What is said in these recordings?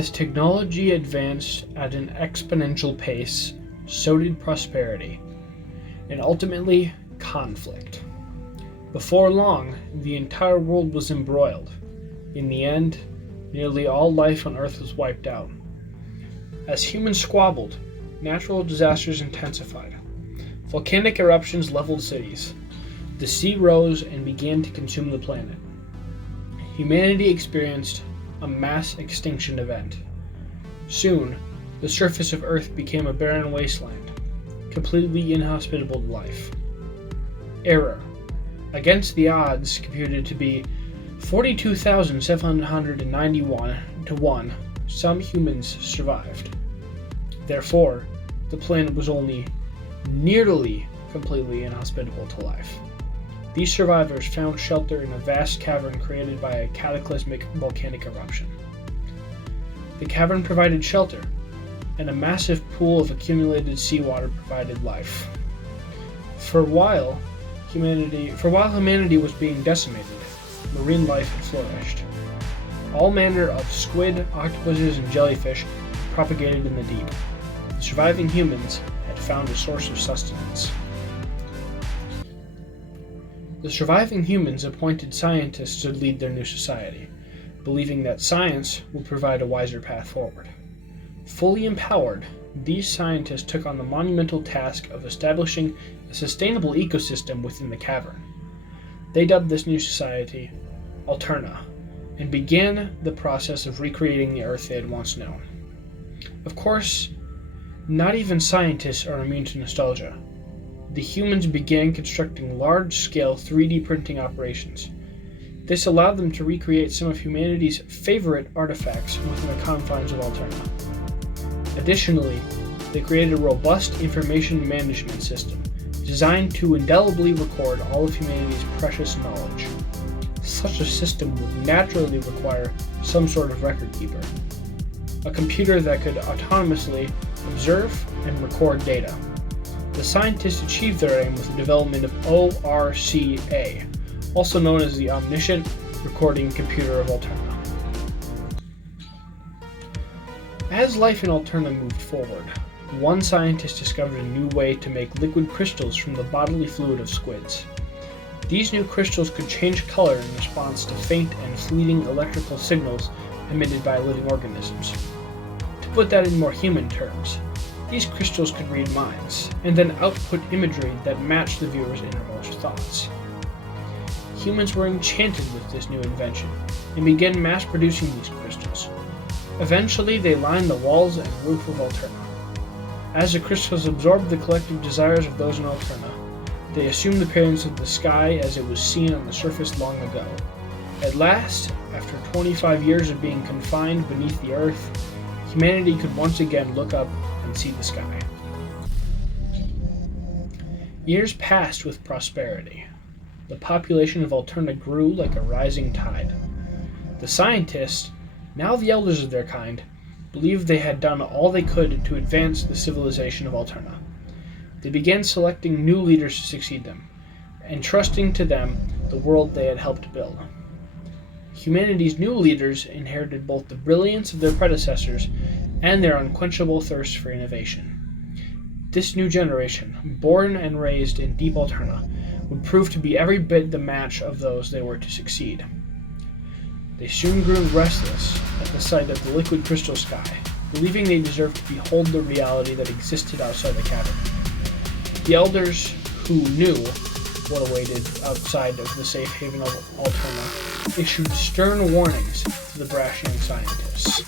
As technology advanced at an exponential pace, so did prosperity, and ultimately conflict. Before long, the entire world was embroiled. In the end, nearly all life on Earth was wiped out. As humans squabbled, natural disasters intensified. Volcanic eruptions leveled cities. The sea rose and began to consume the planet. Humanity experienced a mass extinction event. Soon, the surface of Earth became a barren wasteland, completely inhospitable to life. Error. Against the odds computed to be 42,791 to 1, some humans survived. Therefore, the planet was only nearly completely inhospitable to life. These survivors found shelter in a vast cavern created by a cataclysmic volcanic eruption. The cavern provided shelter, and a massive pool of accumulated seawater provided life. For while humanity was being decimated, marine life had flourished. All manner of squid, octopuses, and jellyfish propagated in the deep. The surviving humans had found a source of sustenance. The surviving humans appointed scientists to lead their new society, believing that science would provide a wiser path forward. Fully empowered, these scientists took on the monumental task of establishing a sustainable ecosystem within the cavern. They dubbed this new society Alterna, and began the process of recreating the Earth they had once known. Of course, not even scientists are immune to nostalgia. The humans began constructing large-scale 3D printing operations. This allowed them to recreate some of humanity's favorite artifacts within the confines of Alterna. Additionally, they created a robust information management system designed to indelibly record all of humanity's precious knowledge. Such a system would naturally require some sort of record keeper, a computer that could autonomously observe and record data. The scientists achieved their aim with the development of ORCA, also known as the Omniscient Recording Computer of Alterna. As life in Alterna moved forward, one scientist discovered a new way to make liquid crystals from the bodily fluid of squids. These new crystals could change color in response to faint and fleeting electrical signals emitted by living organisms. To put that in more human terms, these crystals could read minds, and then output imagery that matched the viewer's innermost thoughts. Humans were enchanted with this new invention, and began mass-producing these crystals. Eventually, they lined the walls and roof of Alterna. As the crystals absorbed the collective desires of those in Alterna, they assumed the appearance of the sky as it was seen on the surface long ago. At last, after 25 years of being confined beneath the earth, humanity could once again look up and see the sky. Years passed with prosperity. The population of Alterna grew like a rising tide. The scientists, now the elders of their kind, believed they had done all they could to advance the civilization of Alterna. They began selecting new leaders to succeed them, entrusting to them the world they had helped build. Humanity's new leaders inherited both the brilliance of their predecessors and their unquenchable thirst for innovation. This new generation, born and raised in deep Alterna, would prove to be every bit the match of those they were to succeed. They soon grew restless at the sight of the liquid crystal sky, believing they deserved to behold the reality that existed outside the cavern. The elders, who knew what awaited outside of the safe haven of Alterna, issued stern warnings to the brash young scientists.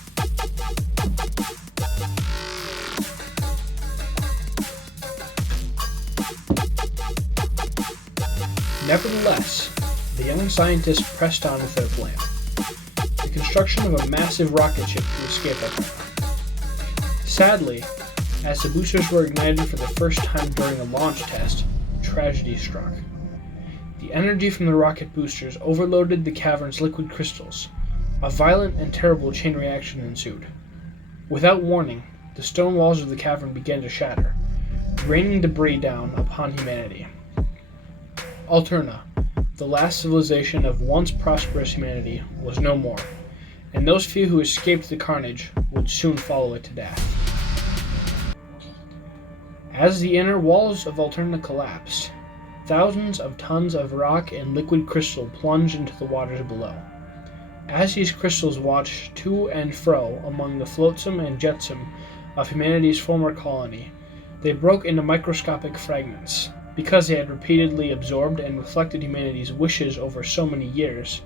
Nevertheless, the young scientists pressed on with their plan: the construction of a massive rocket ship to escape Alterna. Sadly, as the boosters were ignited for the first time during a launch test, tragedy struck. The energy from the rocket boosters overloaded the cavern's liquid crystals. A violent and terrible chain reaction ensued. Without warning, the stone walls of the cavern began to shatter, raining debris down upon humanity. Alterna, the last civilization of once prosperous humanity, was no more, and those few who escaped the carnage would soon follow it to death. As the inner walls of Alterna collapsed, thousands of tons of rock and liquid crystal plunged into the waters below. As these crystals watched to and fro among the flotsam and jetsam of humanity's former colony, they broke into microscopic fragments. Because they had repeatedly absorbed and reflected humanity's wishes over so many years,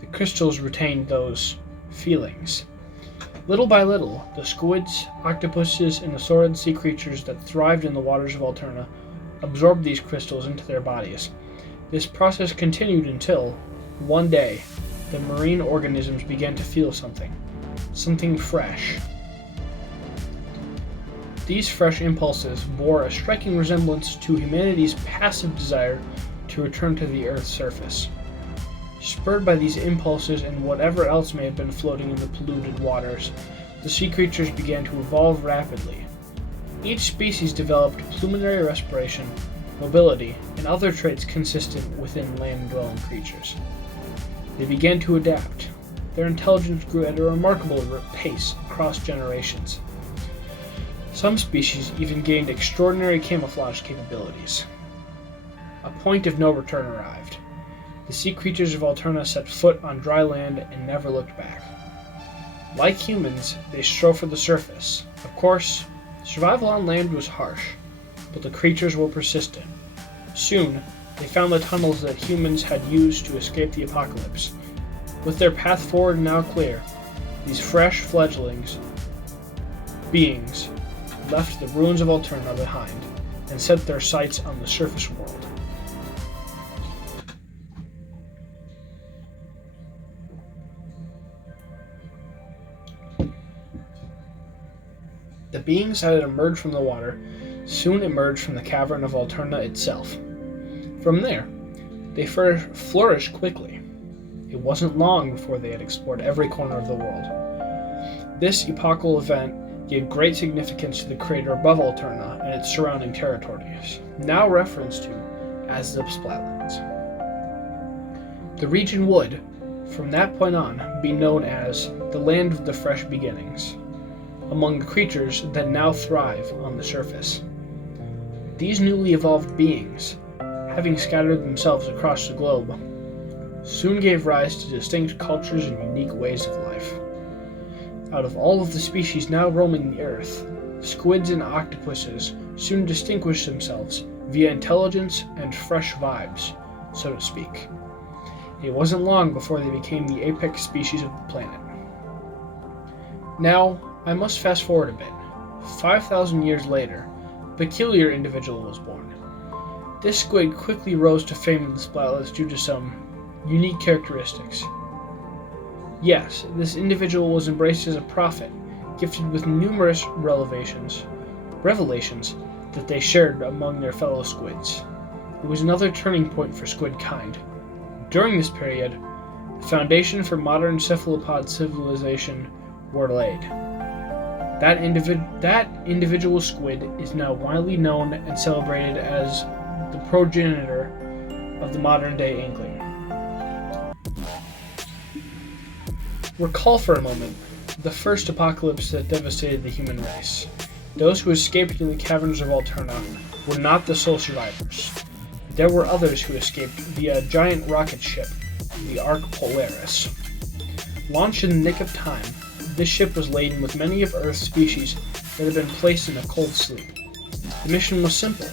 the crystals retained those feelings. Little by little, the squids, octopuses, and assorted sea creatures that thrived in the waters of Alterna absorbed these crystals into their bodies. This process continued until, one day, the marine organisms began to feel something fresh. These fresh impulses bore a striking resemblance to humanity's passive desire to return to the Earth's surface. Spurred by these impulses and whatever else may have been floating in the polluted waters, the sea creatures began to evolve rapidly. Each species developed pulmonary respiration, mobility, and other traits consistent within land-dwelling creatures. They began to adapt. Their intelligence grew at a remarkable pace across generations. Some species even gained extraordinary camouflage capabilities. A point of no return arrived. The sea creatures of Alterna set foot on dry land and never looked back. Like humans, they strove for the surface. Of course, survival on land was harsh, but the creatures were persistent. Soon, they found the tunnels that humans had used to escape the apocalypse. With their path forward now clear, these fresh beings left the ruins of Alterna behind and set their sights on the surface world. The beings that had emerged from the water soon emerged from the cavern of Alterna itself. From there, they flourished quickly. It wasn't long before they had explored every corner of the world. This epochal event gave great significance to the crater above Alterna and its surrounding territories, now referenced to as the Splatlands. The region would, from that point on, be known as the Land of the Fresh Beginnings, among the creatures that now thrive on the surface. These newly evolved beings, having scattered themselves across the globe, soon gave rise to distinct cultures and unique ways of life. Out of all of the species now roaming the earth, squids and octopuses soon distinguished themselves via intelligence and fresh vibes, so to speak. It wasn't long before they became the apex species of the planet. Now, I must fast forward a bit. 5,000 years later, a peculiar individual was born. This squid quickly rose to fame in the Splatlands due to some unique characteristics. Yes, this individual was embraced as a prophet, gifted with numerous revelations that they shared among their fellow squids. It was another turning point for squid kind. During this period, the foundation for modern cephalopod civilization were laid. That individual squid is now widely known and celebrated as the progenitor of the modern-day inkling. Recall for a moment the first apocalypse that devastated the human race. Those who escaped in the caverns of Alterna were not the sole survivors. There were others who escaped via a giant rocket ship, the Ark Polaris. Launched in the nick of time, this ship was laden with many of Earth's species that had been placed in a cold sleep. The mission was simple: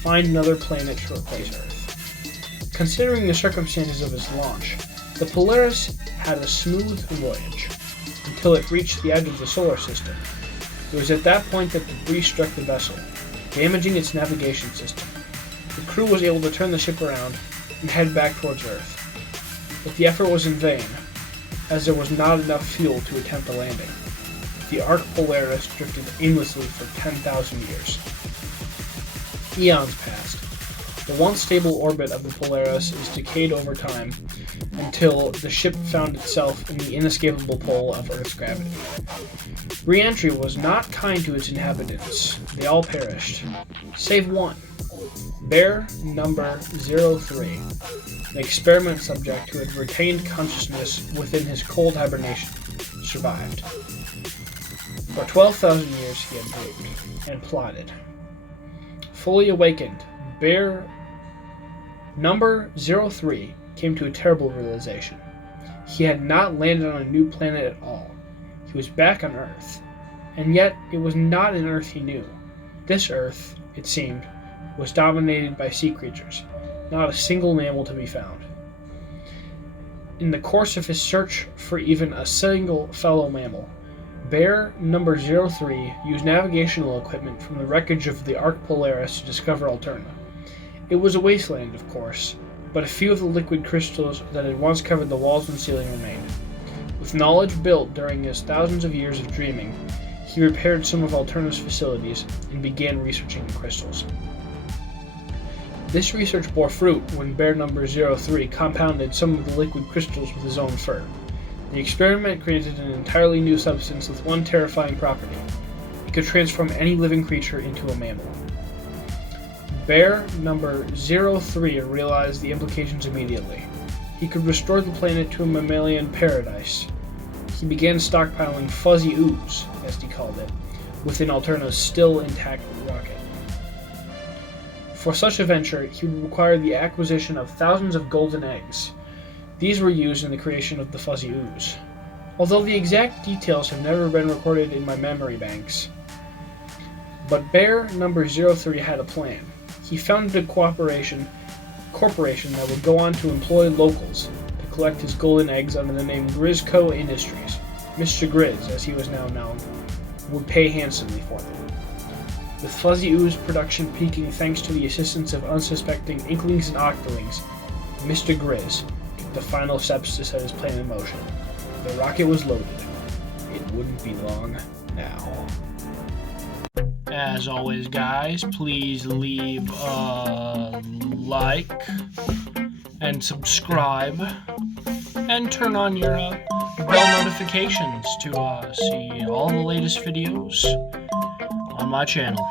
find another planet to replace Earth. Considering the circumstances of its launch, the Polaris had a smooth voyage until it reached the edge of the solar system. It was at that point that debris struck the vessel, damaging its navigation system. The crew was able to turn the ship around and head back towards Earth. But the effort was in vain, as there was not enough fuel to attempt a landing. The Ark Polaris drifted aimlessly for 10,000 years. Eons passed. The once stable orbit of the Polaris is decayed over time until the ship found itself in the inescapable pull of Earth's gravity. Re-entry was not kind to its inhabitants. They all perished, save one. Bear number 03, an experiment subject who had retained consciousness within his cold hibernation. survived. For 12,000 years he had dreamed and plotted. Fully awakened, Bear number 03 came to a terrible realization. He had not landed on a new planet at all. He was back on Earth. And yet, it was not an Earth he knew. This Earth, it seemed, was dominated by sea creatures, not a single mammal to be found. In the course of his search for even a single fellow mammal, Bear number 03 used navigational equipment from the wreckage of the Ark Polaris to discover Alterna. It was a wasteland, of course, but a few of the liquid crystals that had once covered the walls and ceiling remained. With knowledge built during his thousands of years of dreaming, he repaired some of Alterna's facilities and began researching the crystals. This research bore fruit when Bear number 03 compounded some of the liquid crystals with his own fur. The experiment created an entirely new substance with one terrifying property. It could transform any living creature into a mammal. Bear number 03 realized the implications immediately. He could restore the planet to a mammalian paradise. He began stockpiling fuzzy ooze, as he called it, within Alterna's still intact rocket. For such a venture, he would require the acquisition of thousands of golden eggs. These were used in the creation of the fuzzy ooze. Although the exact details have never been recorded in my memory banks. But Bear number 03 had a plan. He founded a corporation that would go on to employ locals to collect his golden eggs under the name Grizco Industries. Mr. Grizz, as he was now known, would pay handsomely for them. With fuzzy ooze production peaking thanks to the assistance of unsuspecting inklings and octolings, Mr. Grizz took the final steps to set his plan in motion. The rocket was loaded. It wouldn't be long now. As always, guys, please leave a like and subscribe and turn on your bell notifications to see all the latest videos on my channel.